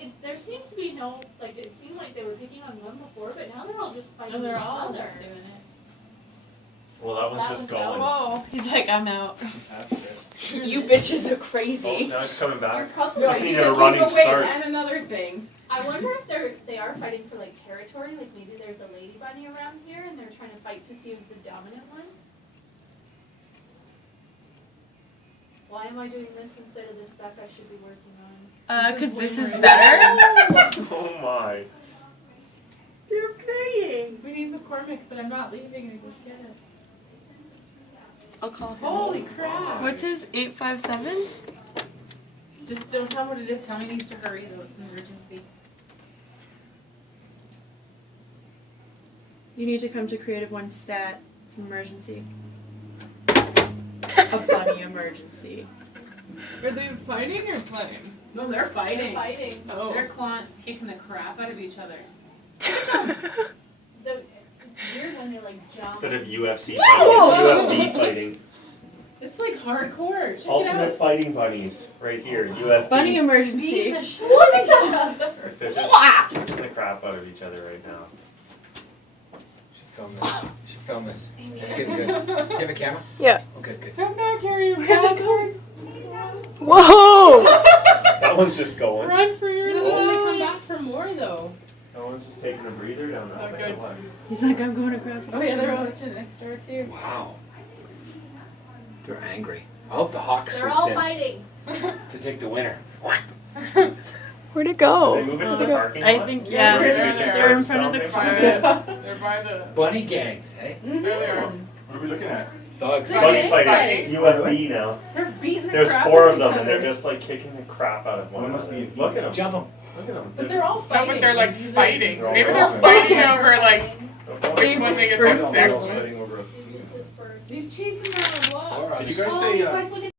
But there seems to be no, like, it seemed like they were picking on one before, but now they're all just fighting they're each all other. just doing it. Well, that one's just going. Whoa, he's like, I'm out. That's it. You bitches are Oh, crazy. now it's coming Your back. couple Just needed a running start. And another thing. I wonder if they are fighting for, like, territory, like maybe there's a lady bunny around here and they're trying to fight to see who's the dominant one. Why am I doing this instead of the stuff I should be working on? Cause this is better? Oh my. You're paying. We need McCormick, but I'm not leaving. I go get it. I'll call him. Holy crap. What's his 857? Just don't tell him what it is. Tell me he needs to hurry, though. It's an emergency. You need to come to Creative One Stat. It's an emergency. A bunny emergency. Are they fighting or playing? No, they're fighting. They're fighting. Oh. They're kicking the crap out of each other. It's weird when they, like, jump. Instead of UFC fighting, it's UFB fighting. It's like hardcore. Check it Ultimate out. Fighting Bunnies, right here, UFB. Bunny emergency. Beat the shit out of each other. They're just kicking the crap out of each other right now. Film this. You should film this. It's getting good. Do you have a camera? Yeah. Oh, good, good. Come back here, you bastard. Whoa! That one's just going. Run for your No, life. they Come back for more, though. That one's just taking a breather down there. Oh, good. He's like, I'm going across the Oh, yeah, they're all street. next door, too. Wow. They're angry. I hope the hawk They're swoops all in fighting. to take the winner. Where'd it go? Did they move into the parking lot? I think, yeah. They're in front of the car. They're by the... Bunny gangs, hey? There they are. What are we looking at? Thugs. Bunny fighting. fighting. It's UFB now. They're beating the There's crap 4 out of them, each and they're other. just like kicking the crap out of one One must another. be- Look at them. Jump them. Look at them. But they're all No, fighting. but they're like fighting. They're all Maybe fighting. they're fighting over like Which which one they get Disperse the them. sex They're all with. fighting over a- Use this first. He's chasing down the block. Or Did you guys Oh, say, you guys look at